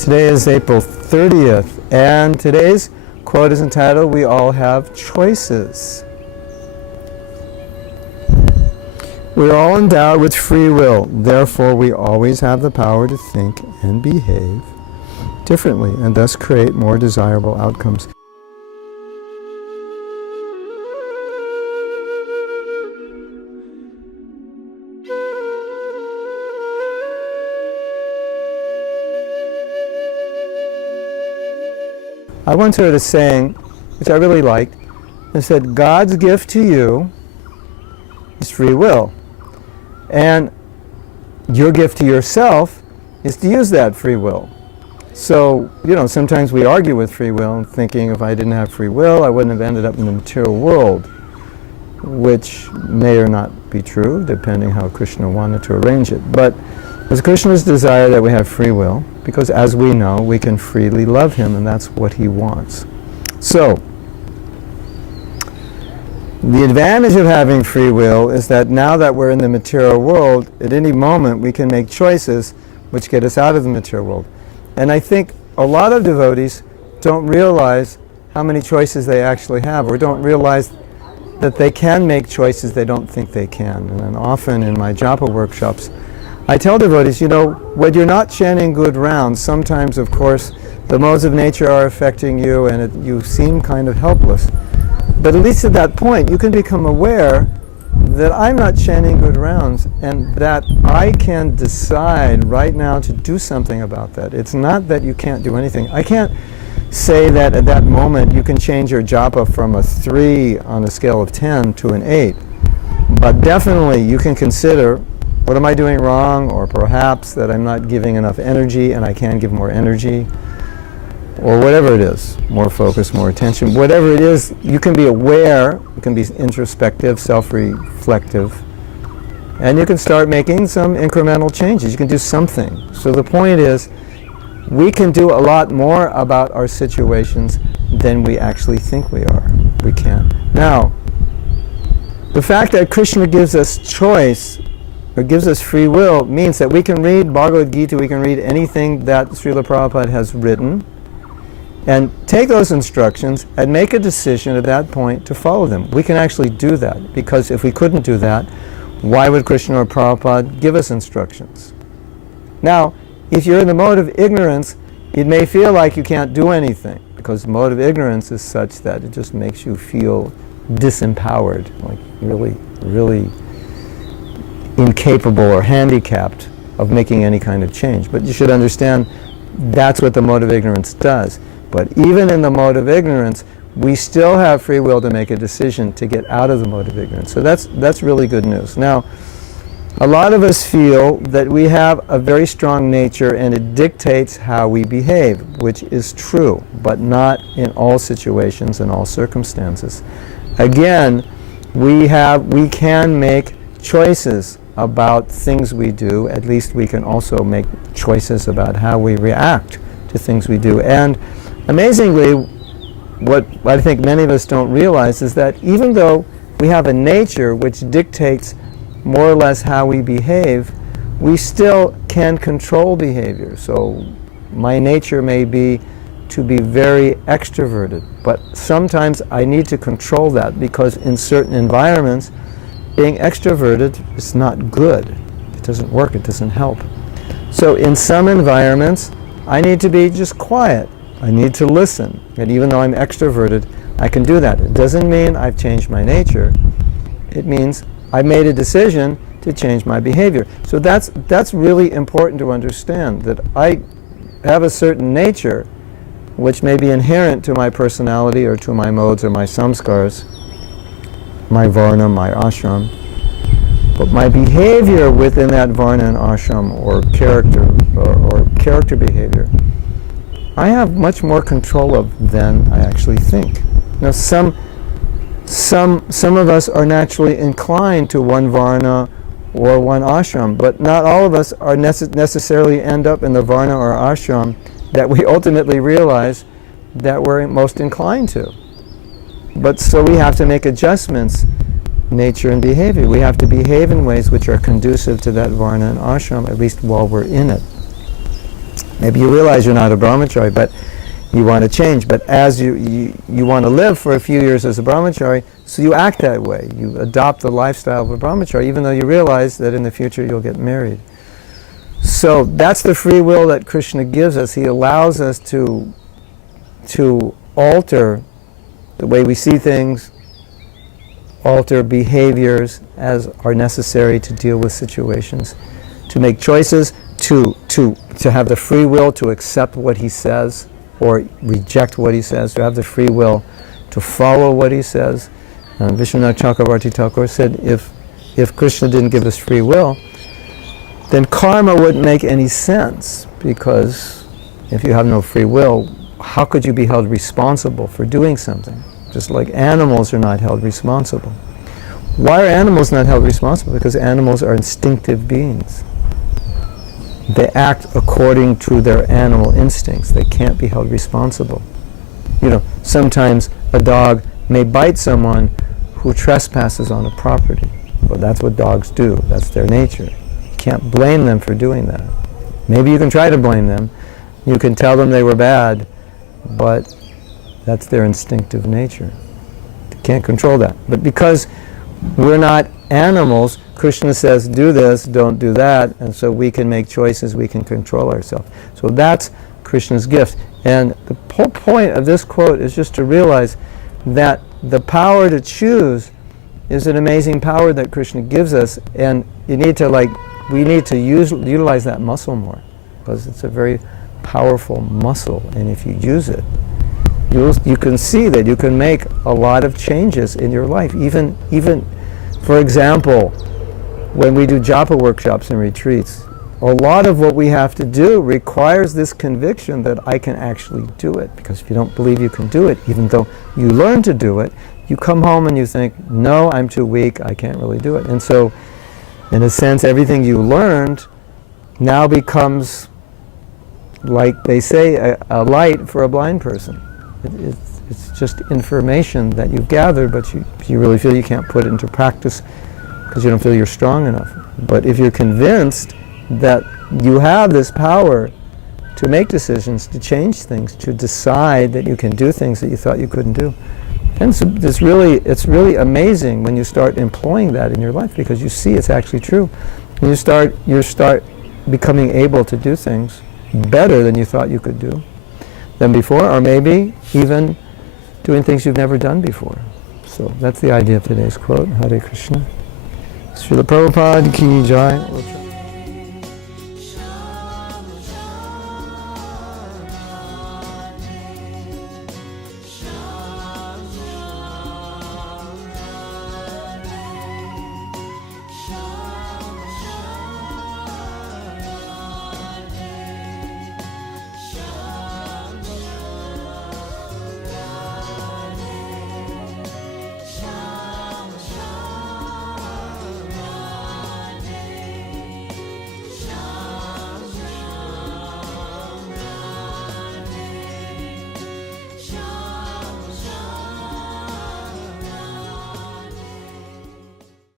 Today is April 30th, and today's quote is entitled, "We all have choices." We are all endowed with free will, therefore we always have the power to think and behave differently, and thus create more desirable outcomes. I once heard a saying, which I really liked. It said, God's gift to you is free will. And your gift to yourself is to use that free will. So, sometimes we argue with free will, thinking if I didn't have free will, I wouldn't have ended up in the material world, which may or not be true, depending how Krishna wanted to arrange it. But it's Krishna's desire that we have free will, because as we know, we can freely love him, and that's what he wants. So, the advantage of having free will is that now that we're in the material world, at any moment we can make choices which get us out of the material world. And I think a lot of devotees don't realize how many choices they actually have, or don't realize that they can make choices they don't think they can. And then often in my japa workshops, I tell devotees, when you're not chanting good rounds, sometimes, of course, the modes of nature are affecting you and you seem kind of helpless. But at least at that point, you can become aware that I'm not chanting good rounds and that I can decide right now to do something about that. It's not that you can't do anything. I can't say that at that moment you can change your japa from a 3 on a scale of 10 to an 8. But definitely you can consider, what am I doing wrong? Or perhaps that I'm not giving enough energy and I can give more energy. Or whatever it is, more focus, more attention. Whatever it is, you can be aware, you can be introspective, self-reflective, and you can start making some incremental changes. You can do something. So the point is, we can do a lot more about our situations than we actually think we are. We can. Now, the fact that Krishna gives us choice, or gives us free will, means that we can read Bhagavad Gita, we can read anything that Srila Prabhupada has written, and take those instructions and make a decision at that point to follow them. We can actually do that, because if we couldn't do that, why would Krishna or Prabhupada give us instructions? Now, if you're in the mode of ignorance, it may feel like you can't do anything, because the mode of ignorance is such that it just makes you feel disempowered, like really, really incapable or handicapped of making any kind of change. But you should understand that's what the mode of ignorance does. But even in the mode of ignorance, we still have free will to make a decision to get out of the mode of ignorance. So that's really good news. Now, a lot of us feel that we have a very strong nature and it dictates how we behave, which is true, but not in all situations and all circumstances. Again, we can make choices about things we do. At least we can also make choices about how we react to things we do. And amazingly, what I think many of us don't realize is that even though we have a nature which dictates more or less how we behave, we still can control behavior. So my nature may be to be very extroverted, but sometimes I need to control that, because in certain environments, being extroverted is not good. It doesn't work, it doesn't help. So in some environments, I need to be just quiet. I need to listen. And even though I'm extroverted, I can do that. It doesn't mean I've changed my nature. It means I made a decision to change my behavior. So that's really important to understand, that I have a certain nature which may be inherent to my personality or to my modes or my samskars, my varna, my ashram. But my behavior within that varna and ashram, or character behavior, I have much more control of than I actually think. Now, some of us are naturally inclined to one varna or one ashram, but not all of us are necessarily end up in the varna or ashram that we ultimately realize that we're most inclined to. But so we have to make adjustments, nature and behavior. We have to behave in ways which are conducive to that varna and ashram, at least while we're in it. Maybe you realize you're not a brahmachari, but you want to change. But as you want to live for a few years as a brahmachari, so you act that way. You adopt the lifestyle of a brahmachari, even though you realize that in the future you'll get married. So that's the free will that Krishna gives us. He allows us to alter the way we see things, alter behaviors as are necessary to deal with situations, to make choices, to have the free will to accept what he says or reject what he says, to have the free will to follow what he says. Vishwanath Chakravarti Thakur said if Krishna didn't give us free will, then karma wouldn't make any sense, because if you have no free will, how could you be held responsible for doing something? Just like animals are not held responsible. Why are animals not held responsible? Because animals are instinctive beings. They act according to their animal instincts. They can't be held responsible. Sometimes a dog may bite someone who trespasses on a property. Well, that's what dogs do. That's their nature. You can't blame them for doing that. Maybe you can try to blame them. You can tell them they were bad, but that's their instinctive nature. You can't control that. But because we're not animals, Krishna says, do this, don't do that, and so we can make choices, we can control ourselves. So that's Krishna's gift. And the whole point of this quote is just to realize that the power to choose is an amazing power that Krishna gives us, and we need to utilize that muscle more, because it's a very powerful muscle, and if you use it, you can see that you can make a lot of changes in your life. Even for example, when we do japa workshops and retreats, a lot of what we have to do requires this conviction that I can actually do it. Because if you don't believe you can do it, even though you learn to do it, you come home and you think, no, I'm too weak, I can't really do it. And so, in a sense, everything you learned now becomes, like they say, a light for a blind person. It's just information that you've gathered, but you really feel you can't put it into practice because you don't feel you're strong enough. But if you're convinced that you have this power to make decisions, to change things, to decide that you can do things that you thought you couldn't do, and so it's really amazing when you start employing that in your life, because you see it's actually true. And you start becoming able to do things better than you thought you could do than before, or maybe even doing things you've never done before. So that's the idea of today's quote. Hare Krishna. Srila Prabhupada ki jai.